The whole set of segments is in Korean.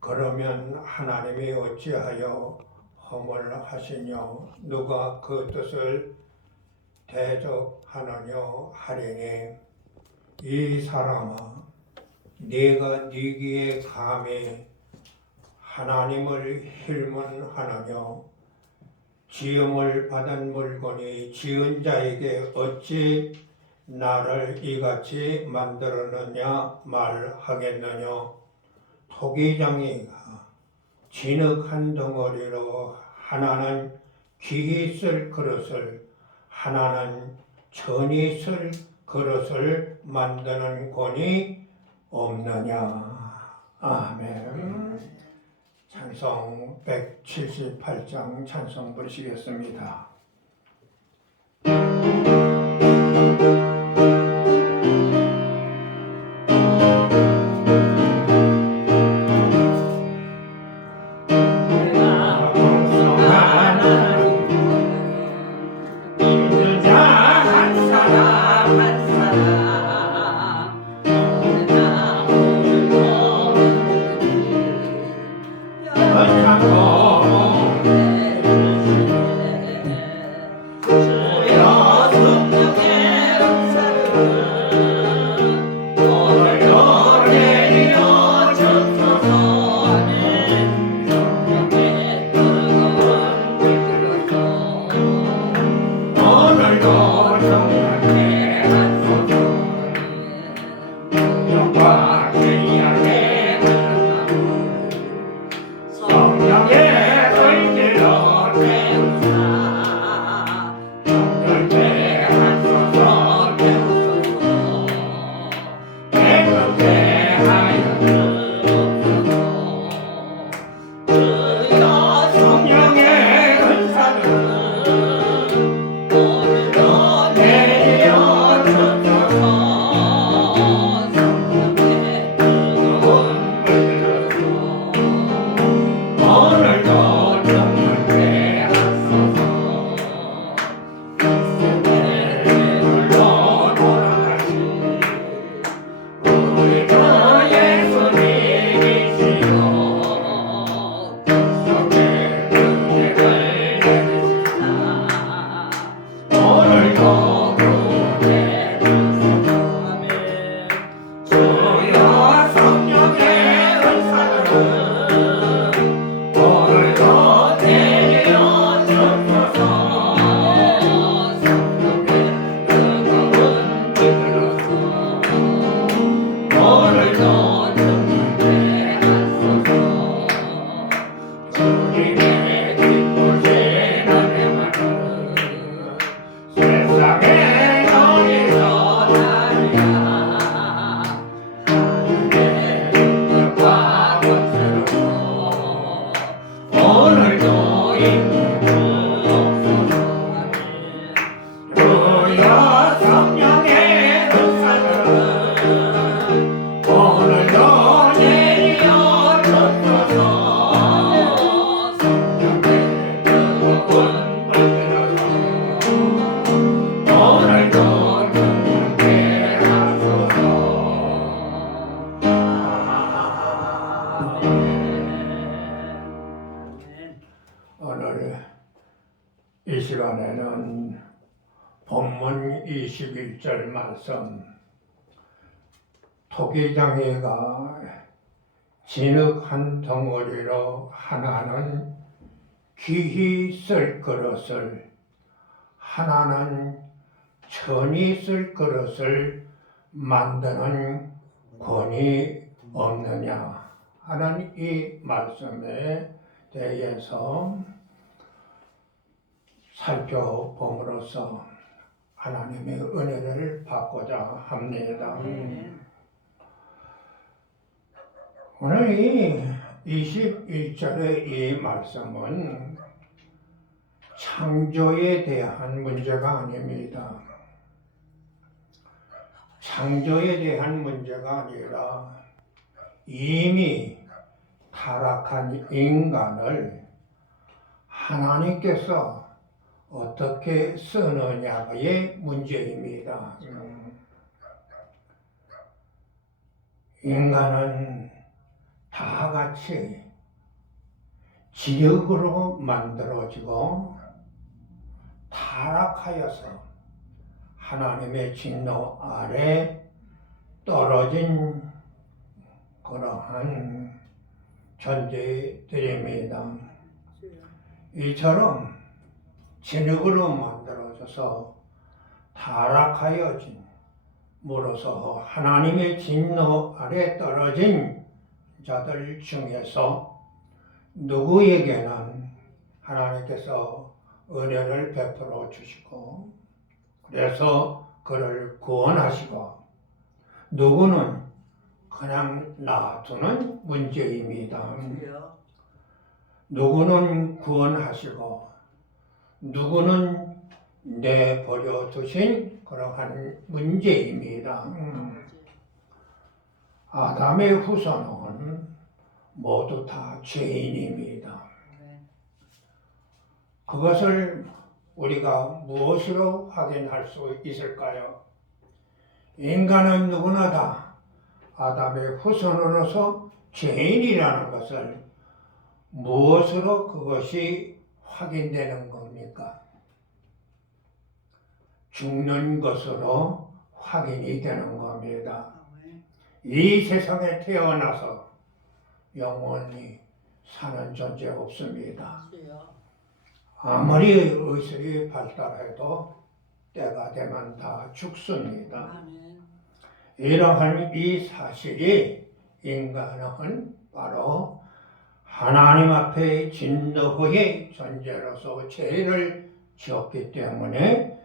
그러면 하나님이 어찌하여 허물하시뇨? 누가 그 뜻을 대적하느뇨 하리니, 이 사람아, 네가 네 귀에 감히 하나님을 힐문하느뇨? 지음을 받은 물건이 지은 자에게 어찌 나를 이같이 만들었느냐 말하겠느뇨? 토기장이가 진흙 한 덩어리로 하나는 귀히 쓸 그릇을, 하나는 천히 쓸 그릇을 만드는 권이 없느냐. 아멘. 찬송 178장 찬송 부르시겠습니다. 오늘 이 시간에는 본문 21절 말씀, 토기장이가 진흙 한 덩어리로 하나는 귀히 쓸 그릇을, 하나는 천히 쓸 그릇을 만드는 권이 없느냐 하는 이 말씀에 대해서 살펴봄으로써 하나님의 은혜를 받고자 합니다. 오늘 이 21절의 이 말씀은 창조에 대한 문제가 아닙니다. 창조에 대한 문제가 아니라 이미 타락한 인간을 하나님께서 어떻게 쓰느냐의 문제입니다. 인간은 다 같이 지력으로 만들어지고 타락하여서 하나님의 진노 아래 떨어진 그러한 존재들입니다. 이처럼 진흙으로 만들어져서 타락하여진 무로서 하나님의 진노 아래 떨어진 자들 중에서 누구에게는 하나님께서 은혜를 베풀어 주시고 그래서 그를 구원하시고 누구는 그냥 놔두는 문제입니다. 누구는 구원하시고 누구는 내버려 두신 그러한 문제입니다. 아담의 후손은 모두 다 죄인입니다. 그것을 우리가 무엇으로 확인할 수 있을까요? 인간은 누구나 다 아담의 후손으로서 죄인이라는 것을 무엇으로 그것이 확인되는 겁니까? 죽는 것으로 확인이 되는 겁니다. 이 세상에 태어나서 영원히 사는 존재 없습니다. 아무리 의술이 발달해도 때가 되면 다 죽습니다. 이러한 이 사실이 인간은 바로 하나님 앞에 진노의 존재로서 죄를 지었기 때문에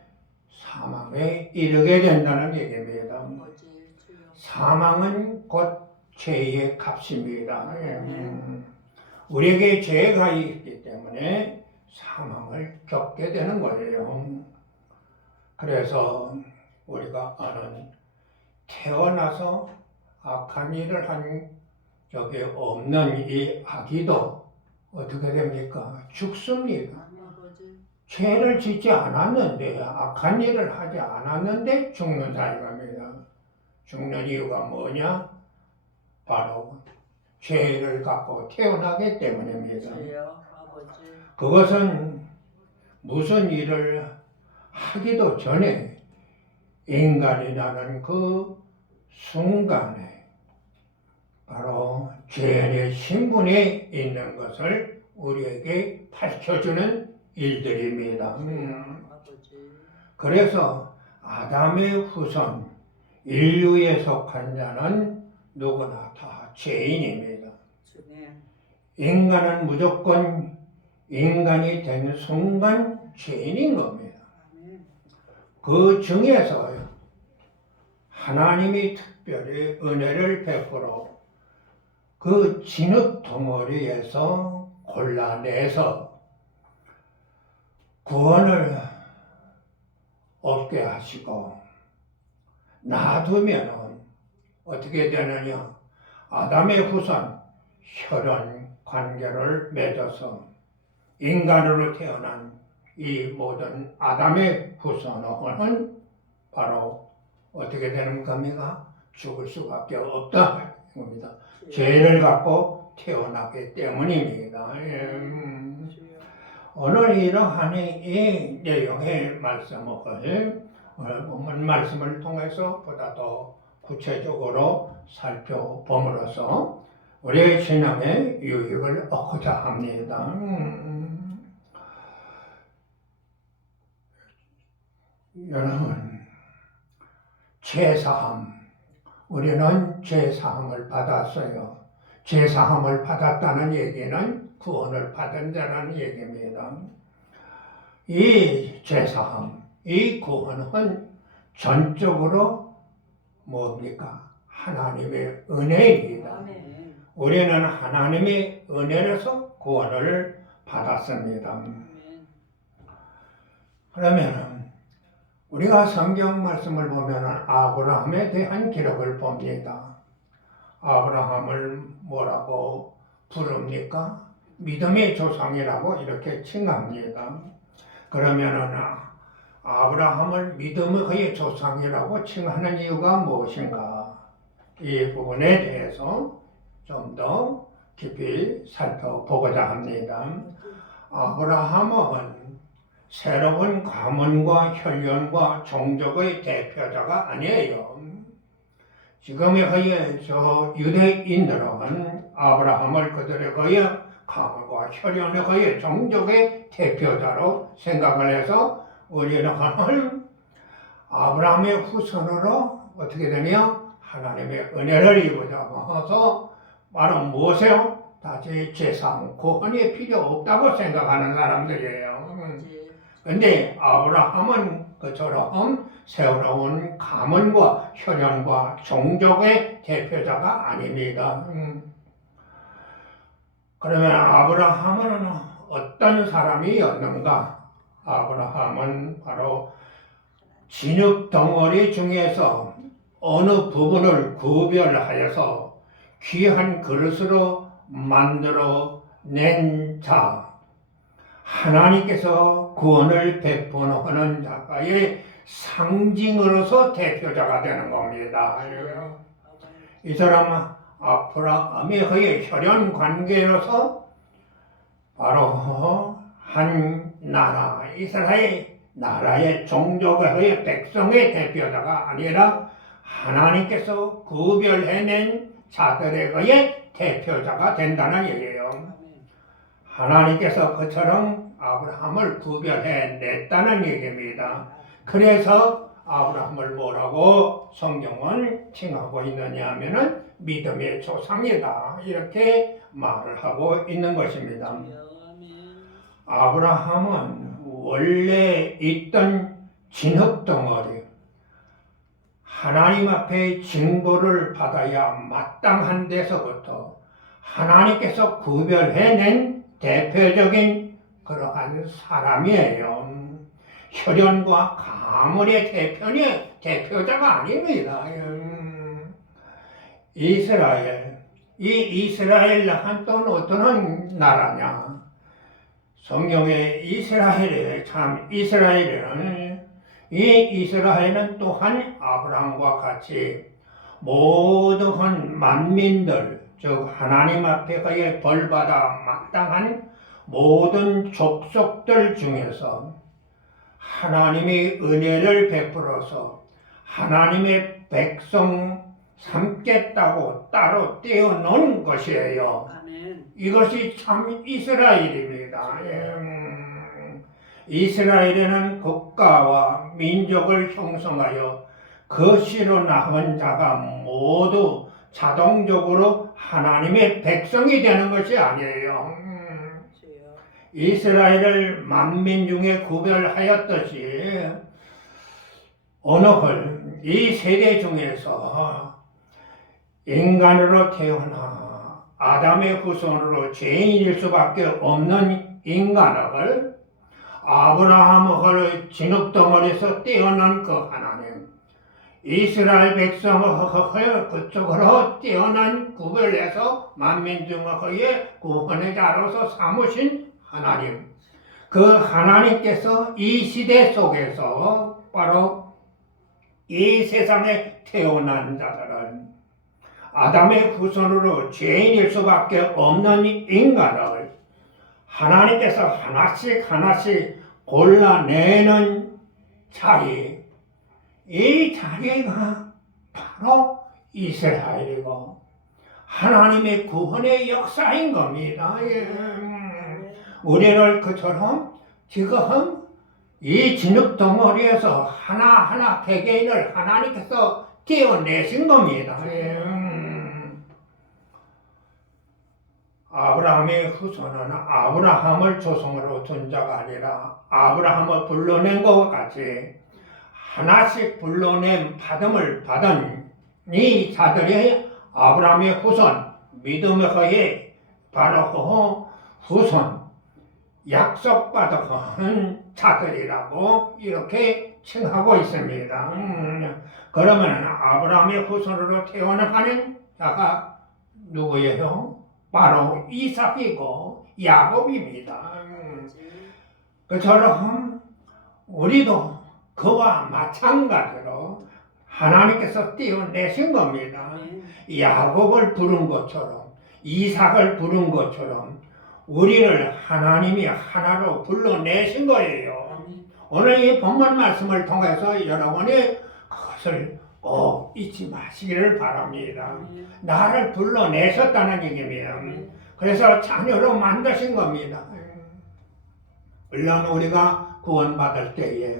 사망에 이르게 된다는 얘기입니다. 사망은 곧 죄의 값입니다. 우리에게 죄가 있기 때문에 사망을 겪게 되는 거예요. 그래서 우리가 아는 태어나서 악한 일을 한 적이 없는 이 아기도 어떻게 됩니까? 죽습니다. 죄를 짓지 않았는데 악한 일을 하지 않았는데 죽는다 이겁니다. 죽는 이유가 뭐냐? 바로 죄를 갖고 태어나기 때문입니다. 그것은 무슨 일을 하기도 전에 인간이라는 그 순간에 바로 죄의 신분에 있는 것을 우리에게 밝혀주는 일들입니다. 그래서 아담의 후손 인류에 속한 자는 누구나 다 죄인입니다. 인간은 무조건 인간이 된 순간 죄인인 겁니다. 그 중에서 하나님이 특별히 은혜를 베풀어 그 진흙 덩어리에서 골라내서 구원을 얻게 하시고 놔두면 어떻게 되느냐? 아담의 후손 혈연 관계를 맺어서 인간으로 태어난 이 모든 아담의 후손은 바로 어떻게 되는 겁니까? 죽을 수밖에 없다 겁니다. 죄를 갖고 태어나기 때문입니다. 오늘 이러한 이 내용의 말씀을 오늘 본문 말씀을 통해서 보다 더 구체적으로 살펴봄으로써 우리의 신앙의 유익을 얻고자 합니다. 여러분, 죄사함, 우리는 죄사함을 받았어요. 죄사함을 받았다는 얘기는 구원을 받은 자라는 얘기입니다. 이 죄사함, 이 구원은 전적으로 뭡니까? 하나님의 은혜입니다. 우리는 하나님의 은혜로서 구원을 받았습니다. 그러면 우리가 성경 말씀을 보면 아브라함에 대한 기록을 봅니다. 아브라함을 뭐라고 부릅니까? 믿음의 조상이라고 이렇게 칭합니다. 그러면 아브라함을 믿음의 조상이라고 칭하는 이유가 무엇인가? 이 부분에 대해서 좀 더 깊이 살펴보고자 합니다. 아브라함은 새로운 가문과 혈연과 종족의 대표자가 아니에요. 지금의 그의 유대인들은 아브라함을 그들의 그의 가문과 혈연의 그의 종족의 대표자로 생각을 해서 우리는 아브라함의 후손으로 어떻게 되냐? 하나님의 은혜를 입으자고 해서 바로 무엇이요? 다시 제사함, 구원이 필요 없다고 생각하는 사람들이에요. 근데 아브라함은 그처럼 새로운 가문과 혈연과 종족의 대표자가 아닙니다. 그러면 아브라함은 어떤 사람이었는가? 아브라함은 바로 진흙 덩어리 중에서 어느 부분을 구별하여서 귀한 그릇으로 만들어 낸 자, 하나님께서 구원을 베푸는 자가의 상징으로서 대표자가 되는 겁니다. 이 사람은 아브라함의 그의 혈연 관계로서 바로 한 나라, 이스라엘 나라의 종족의 그의 백성의 대표자가 아니라 하나님께서 구별해낸 자들의 그의 대표자가 된다는 얘기예요. 하나님께서 그처럼 아브라함을 구별해냈다는 얘기입니다. 그래서 아브라함을 뭐라고 성경은 칭하고 있느냐 하면은 믿음의 조상이다, 이렇게 말을 하고 있는 것입니다. 아브라함은 원래 있던 진흙덩어리, 하나님 앞에 징벌을 받아야 마땅한 데서부터 하나님께서 구별해낸 대표적인 그러한 사람이에요. 혈연과 가문의 대표자가 아닙니다. 이스라엘, 이 이스라엘 또는 어떤 나라냐? 성경에 이스라엘은 또한 아브라함과 같이 모든 만민들, 즉 하나님 앞에 그의 벌받아 마땅한 모든 족속들 중에서 하나님이 은혜를 베풀어서 하나님의 백성 삼겠다고 따로 떼어놓은 것이에요. 아멘. 이것이 참 이스라엘입니다. 이스라엘에는 국가와 민족을 형성하여 거시로 나온 자가 모두 자동적으로 하나님의 백성이 되는 것이 아니에요. 이스라엘을 만민 중에 구별하였듯이 언어를 이 세대 중에서 인간으로 태어나 아담의 후손으로 죄인일 수밖에 없는 인간을 아브라함의 진흙덩어리에서 떼어난 그 하나님, 이스라엘 백성을 그쪽으로 떼어난 구별해서 만민 중의 구원의 자로서 삼으신 하나님, 그 하나님께서 이 시대 속에서 바로 이 세상에 태어난 자들은 아담의 후손으로 죄인일 수밖에 없는 인간을 하나님께서 하나씩 골라내는 자리, 이 자리가 바로 이스라엘이고 하나님의 구원의 역사인 겁니다. 우리를 그처럼 지금 이 진흙덩어리에서 하나하나 개개인을 하나님께서 떼어내신 겁니다. 아브라함의 후손은 아브라함을 조상으로 둔 자가 아니라 아브라함을 불러낸 것과 같이 하나씩 불러낸 받음을 받은 이 자들이 아브라함의 후손, 믿음의 허에 바로 후손, 약속받은 자들이라고 이렇게 칭하고 있습니다. 그러면 아브라함의 후손으로 태어나는 자가 누구예요? 바로 이삭이고 야곱입니다. 그처럼 우리도 그와 마찬가지로 하나님께서 떼어내신 겁니다. 야곱을 부른 것처럼 이삭을 부른 것처럼 우리를 하나님이 하나로 불러내신 거예요. 오늘 이 본문 말씀을 통해서 여러분이 그것을 꼭 잊지 마시기를 바랍니다. 나를 불러내셨다는 얘기입니다. 그래서 자녀로 만드신 겁니다. 물론 우리가 구원받을 때에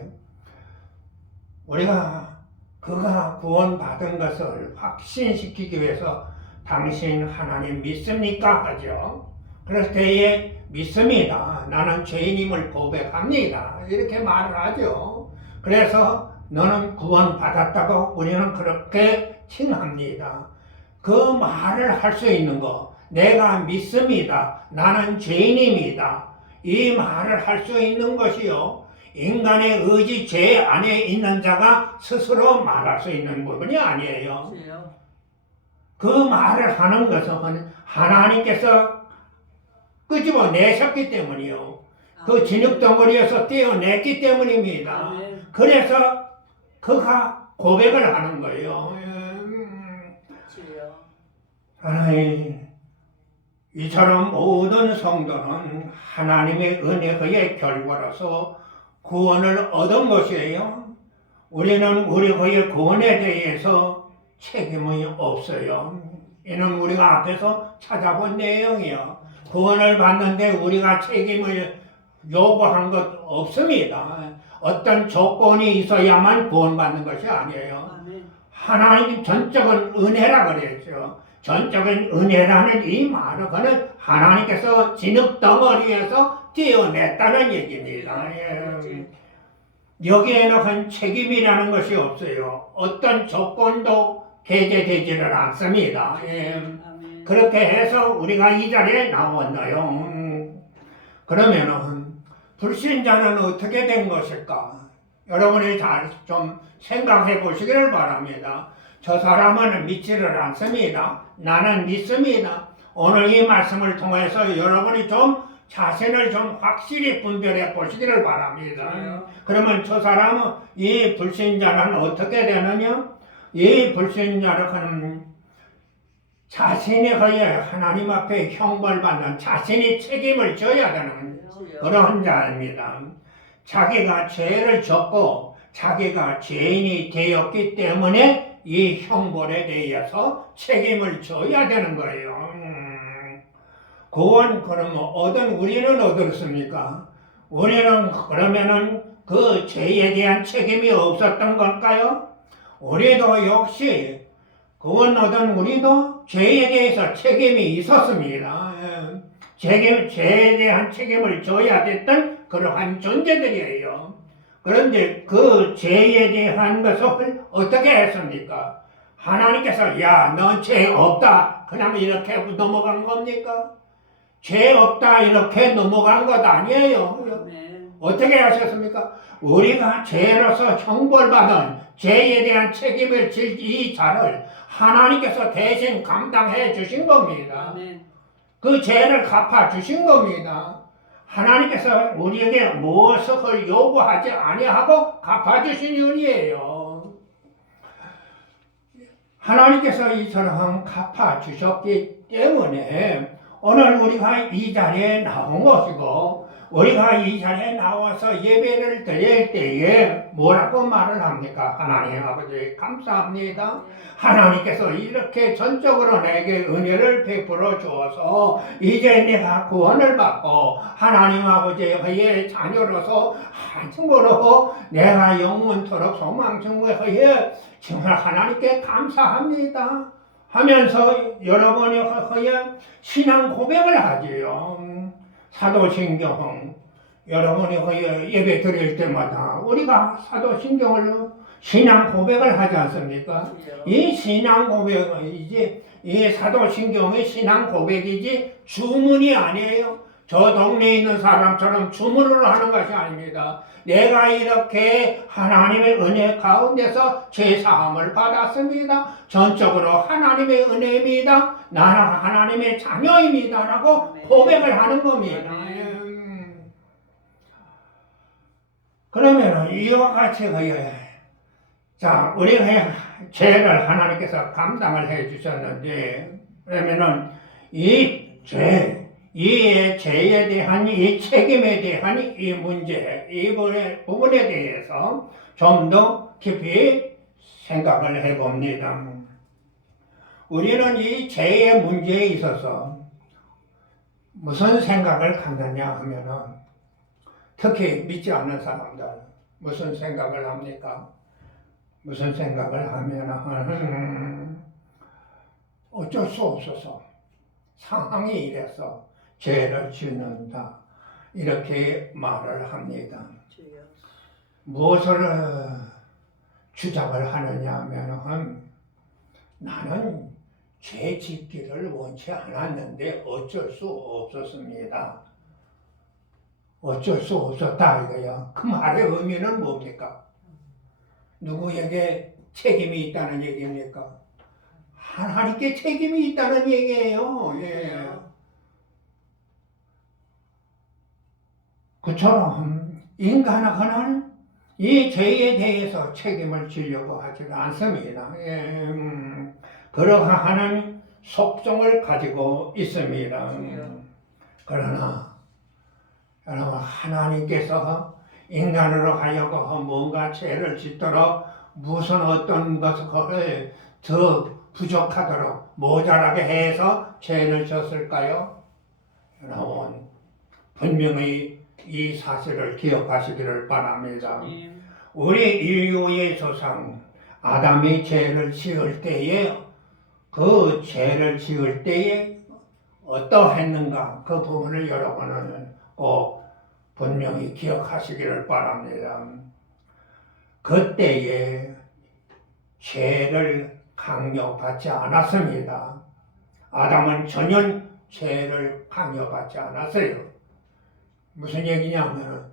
우리가 그가 구원받은 것을 확신시키기 위해서 당신 하나님 믿습니까? 하죠. 그럴 때에 믿습니다. 나는 죄인임을 고백합니다. 이렇게 말을 하죠. 그래서 너는 구원받았다고 우리는 그렇게 칭합니다. 그 말을 할 수 있는 거, 내가 믿습니다. 나는 죄인입니다. 이 말을 할 수 있는 것이요. 인간의 의지 죄 안에 있는 자가 스스로 말할 수 있는 부분이 아니에요. 그 말을 하는 것은 하나님께서 끄집어내셨기 때문이요. 그 진흙덩어리에서 떼어냈기 때문입니다. 그래서 그가 고백을 하는 거예요. 하나님, 이처럼 모든 성도는 하나님의 은혜의 결과로서 구원을 얻은 것이에요. 우리는 우리 그의 구원에 대해서 책임이 없어요. 이는 우리가 앞에서 찾아본 내용이요. 구원을 받는데 우리가 책임을 요구한 것 없습니다. 어떤 조건이 있어야만 구원받는 것이 아니에요. 하나님 전적인 은혜라 그랬죠. 전적인 은혜라는 이 말은 그는 하나님께서 진흙덩어리에서 떼어냈다는 얘기입니다. 여기에는 책임이라는 것이 없어요. 어떤 조건도 배제되지를 않습니다. 그렇게 해서 우리가 이 자리에 나왔나요? 그러면은 불신자는 어떻게 된 것일까? 여러분이 잘 좀 생각해 보시기를 바랍니다. 저 사람은 믿지를 않습니다. 나는 믿습니다. 오늘 이 말씀을 통해서 여러분이 좀 자신을 좀 확실히 분별해 보시기를 바랍니다. 그러면 저 사람은 이 불신자는 어떻게 되느냐? 이 불신자는 자신이 하나님 앞에 형벌받는 자신이 책임을 져야 되는 그런 자입니다. 자기가 죄를 졌고 자기가 죄인이 되었기 때문에 이 형벌에 대해서 책임을 져야 되는 거예요. 구원 그러면 우리는 얻었습니까? 우리는 그러면은 그 죄에 대한 책임이 없었던 걸까요? 우리도 역시 구원 얻은 우리도 죄에 대해서 책임이 있었습니다. 죄에 대한 책임을 져야 됐던 그러한 존재들이에요. 그런데 그 죄에 대한 것을 어떻게 했습니까? 하나님께서 야, 너 죄 없다. 그냥 이렇게 넘어간 겁니까? 죄 없다 이렇게 넘어간 것 아니에요. 어떻게 하셨습니까? 우리가 죄로서 형벌받은 죄에 대한 책임을 질 이 자를 하나님께서 대신 감당해 주신 겁니다. 그 죄를 갚아 주신 겁니다. 하나님께서 우리에게 무엇을 요구하지 아니하고 갚아 주신 일이에요. 하나님께서 이처럼 갚아 주셨기 때문에 오늘 우리가 이 자리에 나온 것이고 우리가 이 자리에 나와서 예배를 드릴 때에 뭐라고 말을 합니까? 하나님 아버지 감사합니다. 하나님께서 이렇게 전적으로 내게 은혜를 베풀어 주어서 이제 내가 구원을 받고 하나님 아버지의 자녀로서 한층으로 내가 영원토록 소망증거에 정말 하나님께 감사합니다 하면서 여러분이 허연 신앙 고백을 하지요. 사도신경 여러분이 예배 드릴 때마다 우리가 사도신경을 신앙 고백을 하지 않습니까? 이 신앙 고백은 이 사도신경의 신앙 고백이지 주문이 아니에요. 저 동네에 있는 사람처럼 주문을 하는 것이 아닙니다. 내가 이렇게 하나님의 은혜 가운데서 죄사함을 받았습니다. 전적으로 하나님의 은혜입니다. 나는 하나님의 자녀입니다. 라고 고백을 하는 겁니다. 그러면 이와 같이 자, 우리가 죄를 하나님께서 감당을 해 주셨는데 그러면은 이 죄에 대한 이 책임에 대한 이 문제, 이 부분에 대해서 좀 더 깊이 생각을 해봅니다. 우리는 이 죄의 문제에 있어서 무슨 생각을 갖느냐 하면은, 특히 믿지 않는 사람들 무슨 생각을 합니까? 무슨 생각을 하면은 어쩔 수 없어서 상황이 이래서 죄를 짓는다, 이렇게 말을 합니다. 무엇을 주장을 하느냐 하면은, 나는 죄 짓기를 원치 않았는데 어쩔 수 없었습니다. 어쩔 수 없었다 이거야. 그 말의 의미는 뭡니까? 누구에게 책임이 있다는 얘기입니까? 하나님께 책임이 있다는 얘기예요. 예. 그처럼 인간은 이 죄에 대해서 책임을 지려고 하지 않습니다. 예. 그러한 속성을 가지고 있습니다. 그러나 여러분, 하나님께서 인간으로 하여금 뭔가 죄를 짓도록 무슨 어떤 것을 더 부족하도록 모자라게 해서 죄를 졌을까요? 여러분, 분명히 이 사실을 기억하시기를 바랍니다. 우리 인류의 조상 아담이 죄를 지을 때에, 그 죄를 지을 때에 어떠했는가, 그 부분을 여러분은 꼭 분명히 기억하시기를 바랍니다. 그때에 죄를 강요받지 않았습니다. 아담은 전혀 죄를 강요받지 않았어요. 무슨 얘기냐면,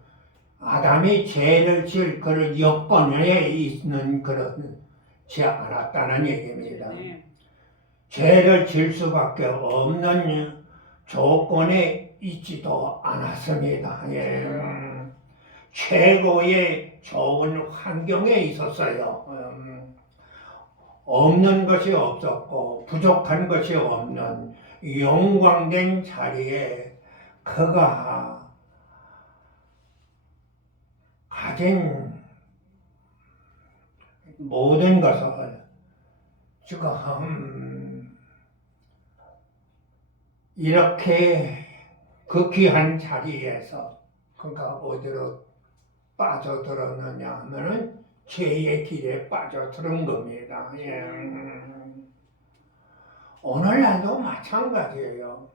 아담이 죄를 지을 그런 여건에 있는 그렇지 않았다는 얘기입니다. 죄를 지을 수밖에 없는 조건에 있지도 않았습니다. 예. 최고의 좋은 환경에 있었어요. 없는 것이 없었고 부족한 것이 없는 영광된 자리에 그가 가진 모든 것을 지금 이렇게 그 귀한 자리에서 그가 어디로 빠져들었느냐 하면은 죄의 길에 빠져들은 겁니다. 예. 오늘날도 마찬가지예요.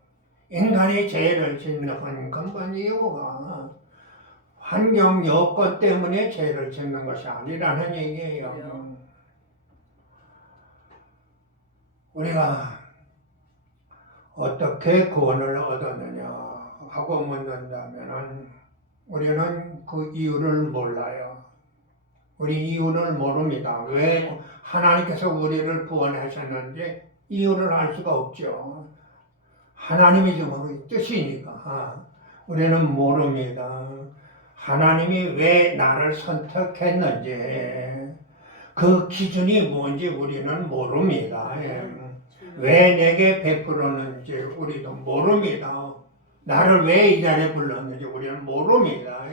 인간이 죄를 짓는 근본 이유가 환경 여건 때문에 죄를 짓는 것이 아니라는 얘기예요. 우리가 어떻게 구원을 얻었느냐 하고 묻는다면 우리는 그 이유를 몰라요. 우리 이유를 모릅니다. 왜 하나님께서 우리를 구원하셨는지 이유를 알 수가 없죠. 하나님이 좀 뜻이니까 우리는 모릅니다. 하나님이 왜 나를 선택했는지 그 기준이 뭔지 우리는 모릅니다. 왜 내게 베풀었는지 우리도 모릅니다. 나를 왜 이 자리에 불렀는지 우리는 모릅니다.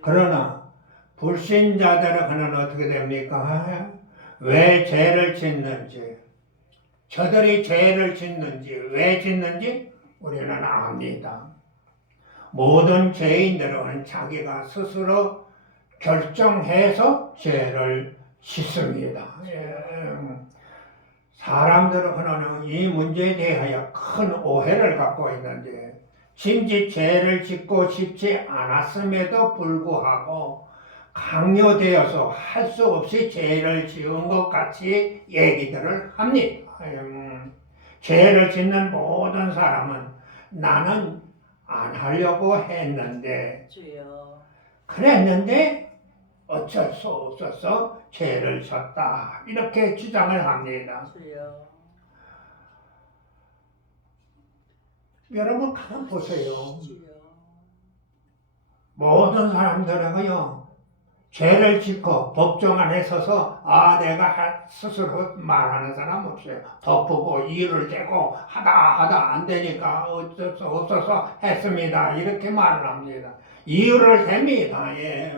그러나 불신자들은 어떻게 됩니까? 왜 죄를 짓는지, 저들이 죄를 짓는지, 왜 짓는지 우리는 압니다. 모든 죄인들은 자기가 스스로 결정해서 죄를 짓습니다. 사람들은 이 문제에 대하여 큰 오해를 갖고 있는데, 심지 죄를 짓고 싶지 않았음에도 불구하고 강요되어서 할 수 없이 죄를 지은 것 같이 얘기들을 합니다. 죄를 짓는 모든 사람은 나는 안 하려고 했는데, 그랬는데 어쩔 수 없어서 죄를 졌다, 이렇게 주장을 합니다. 여러분 가만 보세요. 모든 사람들은요 죄를 짓고 법정 안에 서서 내가 스스로 말하는 사람 없어요. 덮고 이유를 대고 하다 안 되니까 어쩔 수 없어서 했습니다. 이렇게 말을 합니다. 이유를 댑니다. 예,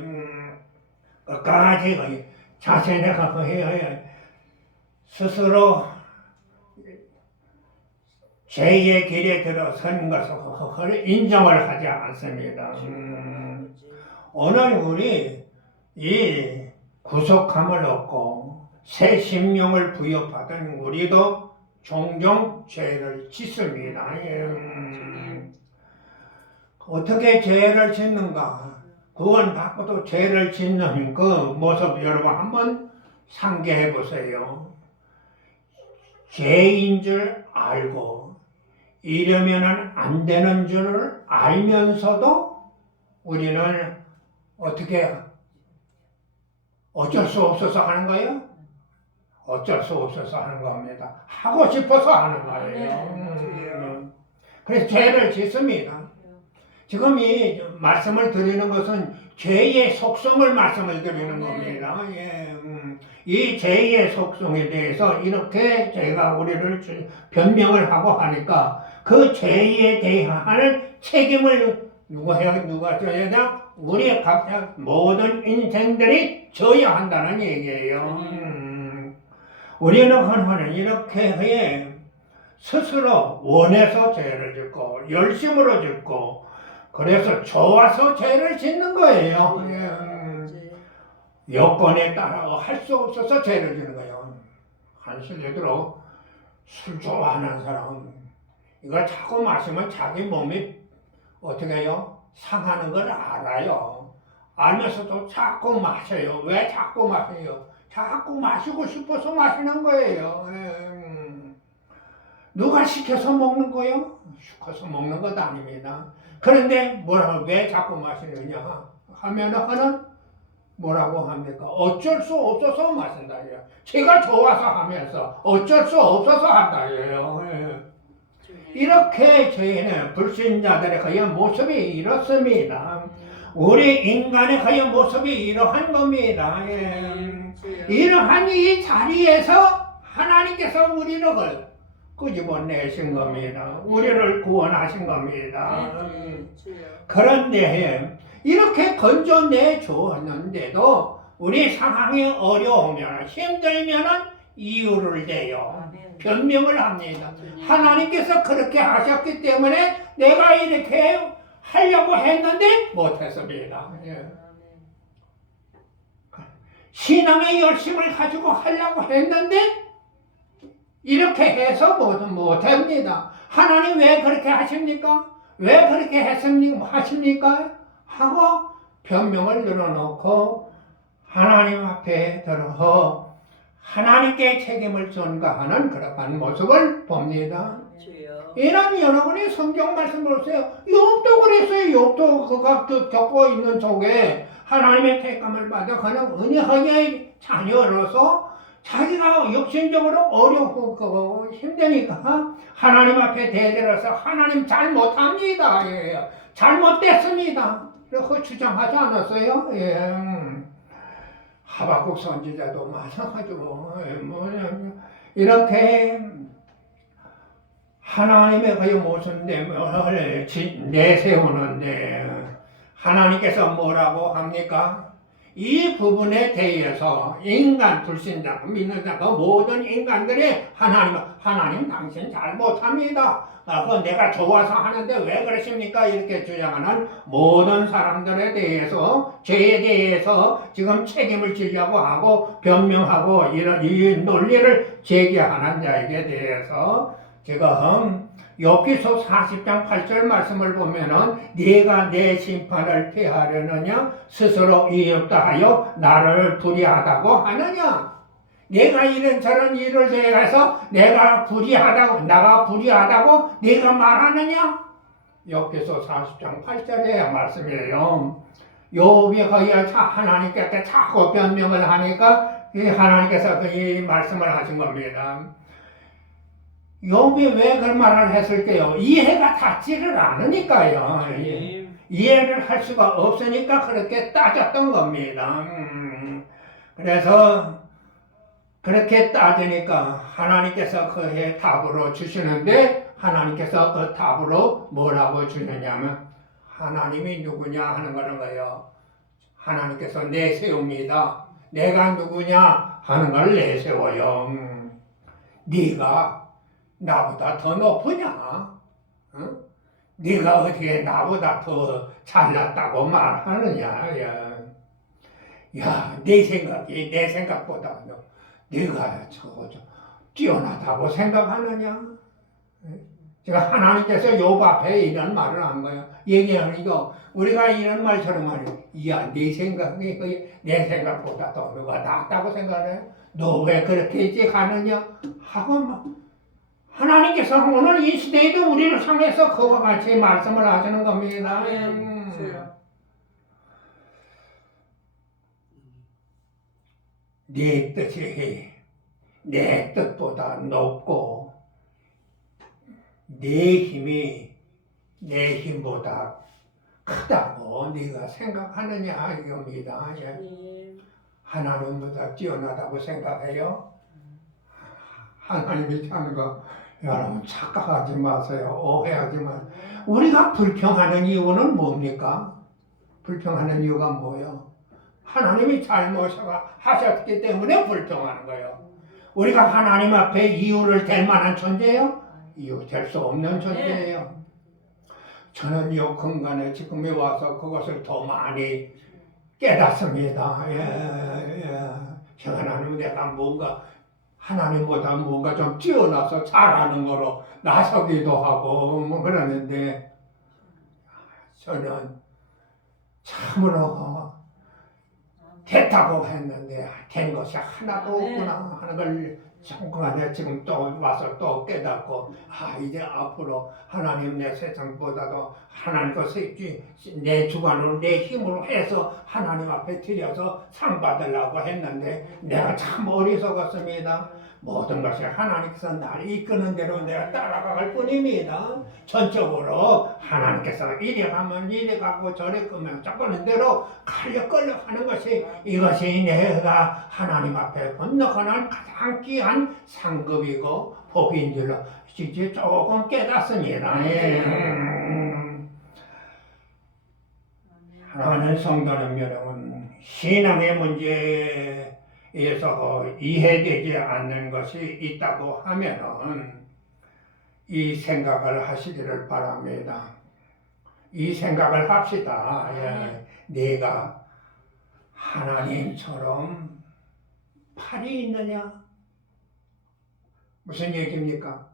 끝까지 자신에가 해야 스스로 죄의 길에 들어선 것을 인정을 하지 않습니다. 오늘 우리 이 구속함을 얻고 새 심령을 부여받은 우리도 종종 죄를 짓습니다. 어떻게 죄를 짓는가? 구원 받고도 죄를 짓는 그 모습 여러분 한번 상기해 보세요. 죄인 줄 알고 이러면은 안 되는 줄 알면서도 우리는 어떻게 어쩔 수 없어서 하는 거예요? 어쩔 수 없어서 하는 겁니다. 하고 싶어서 하는 거예요. 그래서 죄를 짓습니다. 지금 이 말씀을 드리는 것은 죄의 속성을 말씀을 드리는 겁니다. 예, 이 죄의 속성에 대해서 이렇게 제가 우리를 변명을 하고 하니까 그 죄에 대한 책임을 누가 져야 되나? 우리 각자 모든 인생들이 져야 한다는 얘기예요. 우리는 이렇게 스스로 원해서 죄를 짓고 열심으로 짓고 그래서 좋아서 죄를 짓는 거예요. 여건에 따라 할 수 없어서 죄를 짓는 거예요. 예를 들어 술 좋아하는 사람 이거 자꾸 마시면 자기 몸이 어떻게 해요? 상하는 걸 알아요. 알면서도 자꾸 마셔요. 왜 자꾸 마셔요? 자꾸 마시고 싶어서 마시는 거예요. 누가 시켜서 먹는 거예요? 시켜서 먹는 것도 아닙니다. 그런데 왜 자꾸 마시느냐 하면은 뭐라고 합니까? 어쩔 수 없어서 마신다. 제가 좋아서 하면서 어쩔 수 없어서 한다. 이렇게 저희는 불신자들의 그의 모습이 이렇습니다. 우리 인간의 그의 모습이 이러한 겁니다. 이러한 이 자리에서 하나님께서 우리를 끄집어내신 겁니다. 우리를 구원하신 겁니다. 그런데 이렇게 건져내 주었는데도 우리 상황이 어려우면 힘들면 이유를 대요. 변명을 합니다. 하나님께서 그렇게 하셨기 때문에 내가 이렇게 하려고 했는데 못했습니다. 신앙의 열심을 가지고 하려고 했는데 이렇게 해서 못합니다. 하나님 왜 그렇게 하십니까? 왜 그렇게 하십니까? 하고 변명을 늘어놓고 하나님 앞에 들어서 하나님께 책임을 전가하는 그러한 모습을 봅니다. 이런 여러분이 성경 말씀을 보세요. 욥도 그랬어요. 욥도 그가 겪고 있는 속에 하나님의 택감을 받아 그는 은혜하게 자녀로서 자기가 욕심적으로 어렵고 힘드니까 하나님 앞에 대들어서 하나님 잘못합니다. 잘못됐습니다. 그렇게 주장하지 않았어요. 하박국 선지자도 마찬가지고 이렇게 하나님의 그 모습을 내세우는데 하나님께서 뭐라고 합니까? 이 부분에 대해서 인간 불신자 믿는 자 그 모든 인간들이 하나님 당신 잘못합니다. 그건 내가 좋아서 하는데 왜 그러십니까? 이렇게 주장하는 모든 사람들에 대해서 죄에 대해서 지금 책임을 지려고 하고 변명하고 이런 이 논리를 제기하는 자에게 대해서 지금 욥기서 40장 8절 말씀을 보면은 네가 내 심판을 피하려느냐 스스로 이없다 하여 나를 불의하다고 하느냐 내가 이런저런 일을 대해서 나가 불의하다고 네가 말하느냐 욥기서 40장 8절의 말씀이에요. 욥이 거의 하나님께 자꾸 변명을 하니까 하나님께서 이 말씀을 하신 겁니다. 욥이 왜 그런 말을 했을까요? 이해가 닿지를 않으니까요. 이해를 할 수가 없으니까 그렇게 따졌던 겁니다. 그래서 그렇게 따지니까 하나님께서 그의 답으로 주시는데 하나님께서 그 답으로 뭐라고 주느냐면 하나님이 누구냐 하는 거예요. 하나님께서 내세웁니다. 내가 누구냐 하는 걸 내세워요. 네가 나보다 더 높으냐? 응? 네가 어떻게 나보다 더 잘났다고 말하느냐? 야, 내 생각이 내 생각보다 네가 저거 뛰어나다고 생각하느냐? 제가 하나님께서 요 앞에 이런 말을 한 거예요. 얘기하는 거 우리가 이런 말처럼 말이에요. 야, 네 생각이 내 생각보다 더 누가 낫다고 생각해? 너 왜 그렇게 일찍 하느냐? 하고 막 하나님께서 오늘 이 시대에도 우리를 향해서 그와 같이 말씀을 하시는 겁니다. 네 뜻이 내 뜻보다 높고 내 힘이 내 힘보다 크다고 네가 생각하느냐 이겁니다. 하나님보다 뛰어나다고 생각해요? 하나님이 하는 거 여러분 착각하지 마세요. 오해하지 마세요. 우리가 불평하는 이유는 뭡니까? 불평하는 이유가 뭐예요? 하나님이 잘못하셨기 때문에 불평하는 거예요. 우리가 하나님 앞에 이유를 댈 만한 존재예요? 이유 될 수 없는 존재예요. 저는 이 공간에 지금에 와서 그것을 더 많이 깨닫습니다. 하나님 내가 뭔가 하나님보다 뭔가 좀 뛰어나서 잘하는 거로 나서기도 하고 뭐 그러는데 저는 참으로 됐다고 했는데 된 것이 하나도 없구나 하는 걸 잠깐만에 지금 또 와서 또 깨닫고 이제 앞으로 하나님 내 세상보다도 하나님 것이 내 주관으로 내 힘으로 해서 하나님 앞에 드려서 상 받으려고 했는데 내가 참 어리석었습니다. 모든 것이 하나님께서 나를 이끄는 대로 내가 따라갈 뿐입니다. 전적으로 하나님께서 이리 가면 이리 가고 저리 가면 저거는 대로 끌려 하는 것이 이것이 내가 하나님 앞에 건너가는 가장 귀한 상급이고 법인 줄로 이제 조금 깨닫습니다. 사랑하는 성도님 여러분, 신앙의 문제에서 이해되지 않는 것이 있다고 하면은 이 생각을 하시기를 바랍니다. 이 생각을 합시다. 내가 하나님처럼 팔이 있느냐? 무슨 얘기입니까?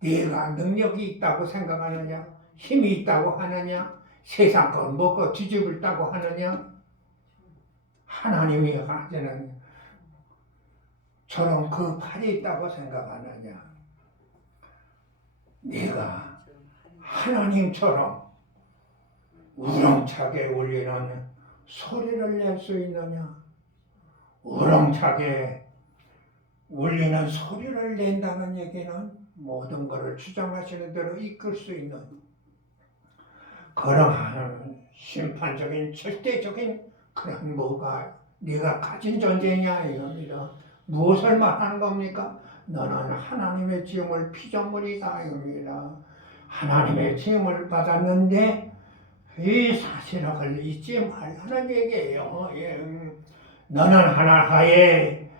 내가 능력이 있다고 생각하느냐? 힘이 있다고 하느냐? 세상 걸 먹고 뒤집을다고 하느냐? 하나님이 가지는 저런 그 팔이 있다고 생각하느냐? 내가 하나님처럼 우렁차게 울리는 소리를 낼 수 있느냐? 우렁차게 울리는 소리를 낸다는 얘기는 모든 것을 주장하시는 대로 이끌 수 있는 그러한 심판적인 절대적인 그런 뭐가 네가 가진 존재냐 이겁니다. 무엇을 말하는 겁니까? 너는 하나님의 지음을 피조물이다 이겁니다. 하나님의 지음을 받았는데 이 사실을 잊지 말라는 얘기예요. 너는 하나하에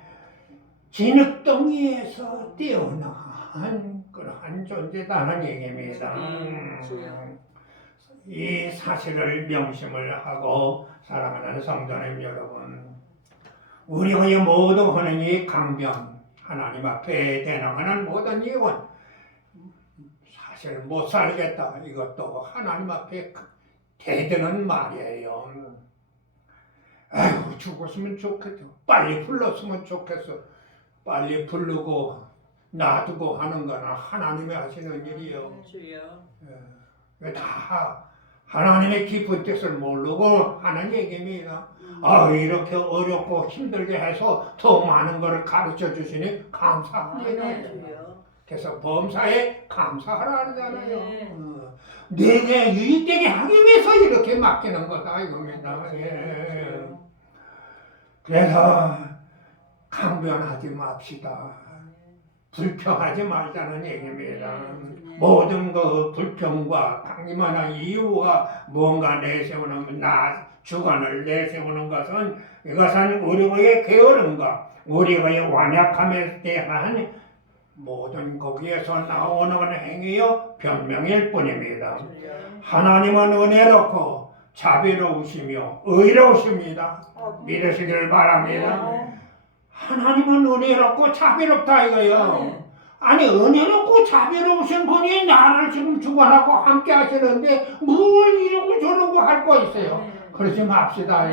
진흙덩이에서 뛰어난 그러한 존재다는 얘기입니다. 이 사실을 명심을 하고 사랑하는 성도님 여러분, 우리의 모두 하는 이 강변 하나님 앞에 대항하는 모든 이유는 사실 못 살겠다 이것도 하나님 앞에 대드는 말이에요. 아이고 죽었으면 좋겠어. 빨리 불렀으면 좋겠어. 빨리 부르고 놔두고 하는 거는 하나님이 하시는 일이요. 다 하나님의 깊은 뜻을 모르고 하는 얘기입니다. 이렇게 어렵고 힘들게 해서 더 많은 것을 가르쳐 주시니 감사합니다. 그래서 범사에 감사하라 하잖아요. 내게 유익되게 하기 위해서 이렇게 맡기는 거다 이겁니다. 예. 그래서 강변하지 맙시다. 불평하지 말자는 얘기입니다. 모든 그 불평과 강림하는 이유가 뭔가 내세우는 주관을 내세우는 것은 이것은 우리의 게으름과 우리의 완약함에 대한 모든 거기에서 나오는 행위요 변명일 뿐입니다. 하나님은 은혜롭고 자비로우시며 의로우십니다. 믿으시기를 바랍니다. 하나님은 은혜롭고 자비롭다 이거요. 아니 은혜롭고 자비로우신 분이 나를 지금 주관하고 함께 하시는데 뭘 이러고 저러고 할 거 있어요. 그러지 맙시다.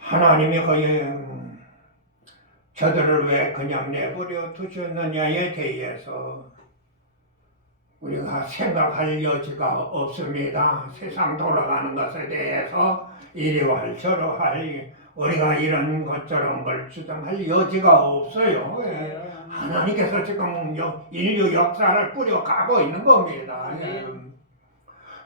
하나님이 거의 저들을 왜 그냥 내버려 두셨느냐에 대해서 우리가 생각할 여지가 없습니다. 세상 돌아가는 것에 대해서 이리할 저리할 우리가 이런 것처럼 걸 주장할 여지가 없어요. 하나님께서 지금 인류 역사를 꾸려가고 있는 겁니다.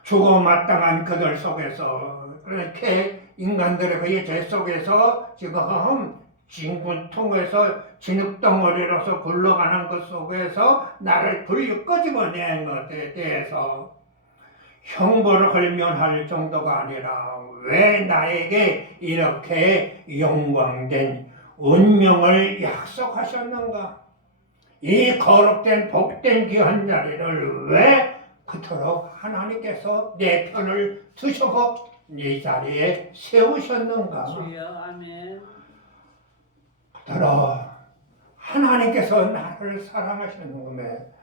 죽어 마땅한 그들 속에서 그렇게 인간들의 그 죄 속에서 지금 진군통에서 진흙덩어리로서 굴러가는 것 속에서 나를 끄집어낸 것에 대해서 형벌을 걸면할 정도가 아니라 왜 나에게 이렇게 영광된 운명을 약속하셨는가? 이 거룩된 복된 귀한 자리를 왜 그토록 하나님께서 내 편을 드시고 이 자리에 세우셨는가? 주여 아멘. 그토록 하나님께서 나를 사랑하셨는데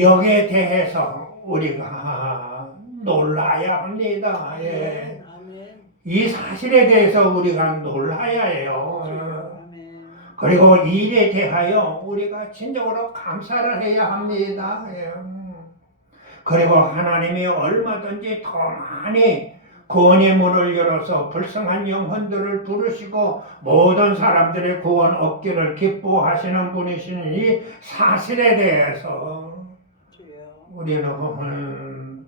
여기에 대해서 우리가 놀라야 합니다. 예. 이 사실에 대해서 우리가 놀라야 해요. 그리고 이 일에 대하여 우리가 진정으로 감사를 해야 합니다. 예. 그리고 하나님이 얼마든지 더 많이 구원의 문을 열어서 불쌍한 영혼들을 부르시고 모든 사람들의 구원 얻기를 기뻐하시는 분이신 이 사실에 대해서 우리는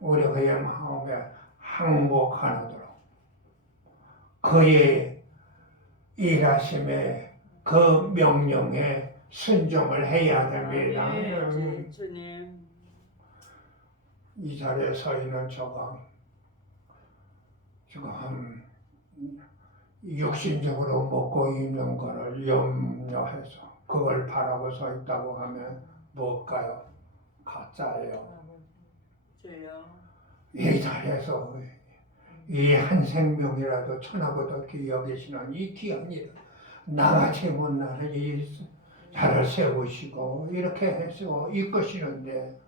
우리의 마음에 항복하도록 그의 일하심에 그 명령에 순종을 해야 됩니다. 이 자리에 서 있는 저가 지금 육신적으로 먹고 있는 것을 염려해서 그걸 바라고 서 있다고 하면 뭘까요? 가짜예요. 이 자리에서 이 한 생명이라도 천하보다 여기시는 이 귀한 일 나같이 못나는 이 자를 세우시고 이렇게 해서 이끄시는데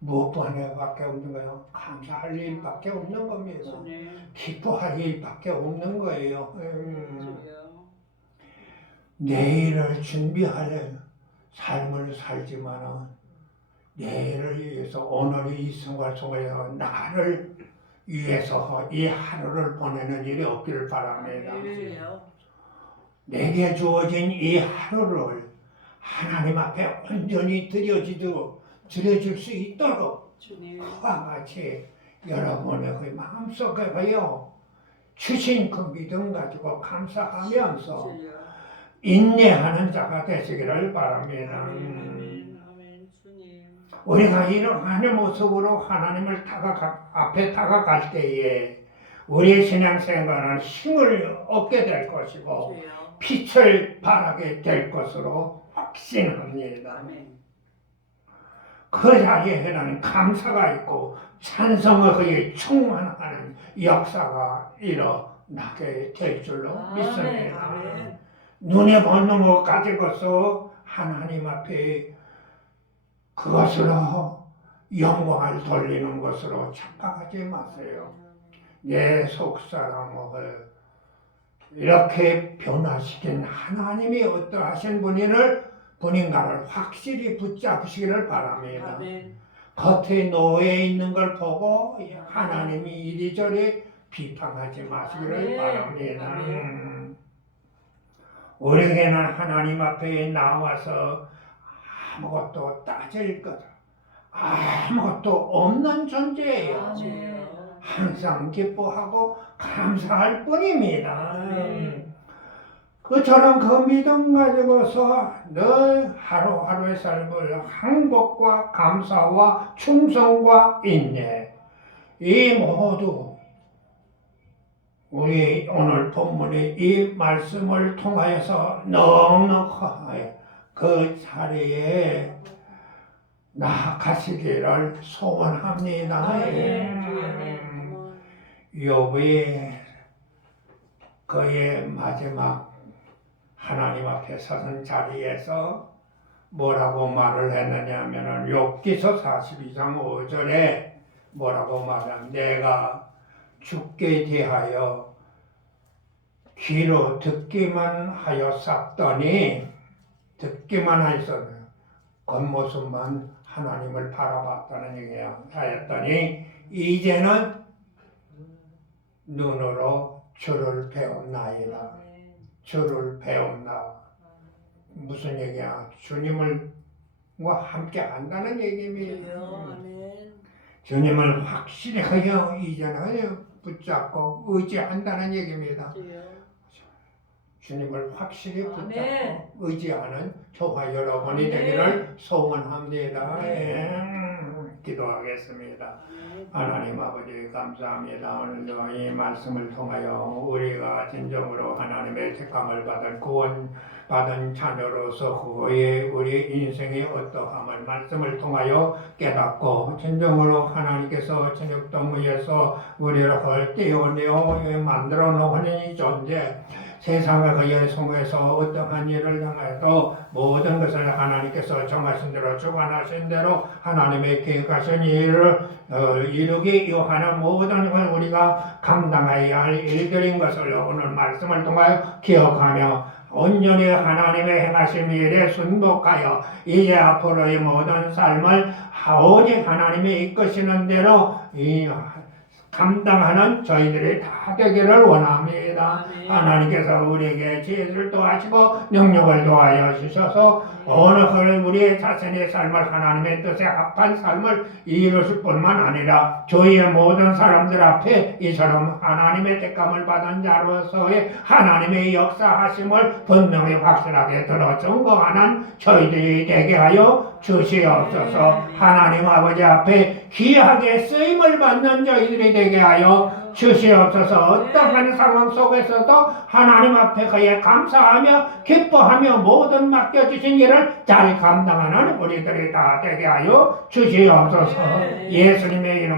무엇밖에 없는 거예요. 감사할 일밖에 없는 겁니다. 기뻐할 일밖에 없는 거예요. 내일을 준비할 삶을 살지만은 내일을 위해서 오늘의 이 순간 속에서 나를 위해서 이 하루를 보내는 일이 없기를 바랍니다. 내게 주어진 이 하루를 하나님 앞에 온전히 드려줄 수 있도록 그와 같이 여러분의 그 마음속에요 주신 그 믿음 가지고 감사하면서 인내하는 자가 되시기를 바랍니다. 우리가 이러한 모습으로 하나님을 앞에 다가갈 때에 우리의 신앙생활은 힘을 얻게 될 것이고 빛을 발하게 될 것으로 확신합니다. 그 자리에는 감사가 있고 찬송의 충만하는 역사가 일어나게 될 줄로 믿습니다. 눈에 보는 것 가지고서 하나님 앞에 그것으로 영광을 돌리는 것으로 착각하지 마세요. 내 속사람을 이렇게 변화시킨 하나님이 어떠하신 분인가를 확실히 붙잡으시기를 바랍니다. 겉에 놓여 있는 걸 보고 하나님이 이리저리 비판하지 마시기를 바랍니다. 우리에게는 하나님 앞에 나와서 아무것도 따질 것 아무것도 없는 존재예요. 아멘. 항상 기뻐하고 감사할 뿐입니다. 네. 그처럼 그 믿음 가지고서 늘 하루하루의 삶을 행복과 감사와 충성과 인내 이 모두 우리 오늘 본문의 이 말씀을 통하여서 넉넉하게 그 자리에 나아가시기를 소원합니다. 욥이 그의 마지막 하나님 앞에 서선 자리에서 뭐라고 말을 했느냐 하면은 욥기서 42장 5절에 뭐라고 말하면 내가 죽게 대하여 귀로 듣기만 하였었더니 듣기만 하였었어요. 겉모습만 하나님을 바라봤다는 얘기야. 하였더니 이제는 눈으로 주를 배웠나이다. 주를 배웠나. 무슨 얘기야? 주님을 함께 한다는 얘기입니다. 주님을 확실히 하여 이제는 붙잡고 의지한다는 얘기입니다. 주님을 확실히 붙잡고 의지하는 저와 여러분이 되기를 소원합니다. 기도하겠습니다. 하나님 아버지 감사합니다. 오늘도 이 말씀을 통하여 우리가 진정으로 하나님의 택함을 받은 구원받은 자녀로서 그의 우리 인생의 어떠함을 말씀을 통하여 깨닫고 진정으로 하나님께서 저녁동무에서 우리를 떼어내어 만들어 놓은 이 존재 세상의 그의 속에서 어떠한 일을 향해도 모든 것을 하나님께서 정하신 대로 주관하신 대로 하나님의 계획하신 일을 이루기 위하는 모든 걸 우리가 감당해야 할 일들인 것을 오늘 말씀을 통하여 기억하며 온전히 하나님의 행하신 일에 순복하여 이제 앞으로의 모든 삶을 오직 하나님이 이끄시는 대로 감당하는 저희들이 다 되기를 원합니다. 하나님께서 우리에게 지혜를 도와주시고 능력을 도와여 주셔서 오늘 우리의 자신의 삶을 하나님의 뜻에 합한 삶을 이루실 뿐만 아니라 저희의 모든 사람들 앞에 이처럼 하나님의 택감을 받은 자로서의 하나님의 역사하심을 분명히 확실하게 들어 증거하는 저희들이 되게 하여 주시옵소서. 하나님 아버지 앞에 귀하게 쓰임을 받는 저희들이 되게 하여 주시옵소서. 어떠한 상황 속에서도 하나님 앞에 그에 감사하며 기뻐하며 모든 맡겨주신 일을 잘 감당하는 우리들이 다 되게 하여 주시옵소서. 예수님의 이름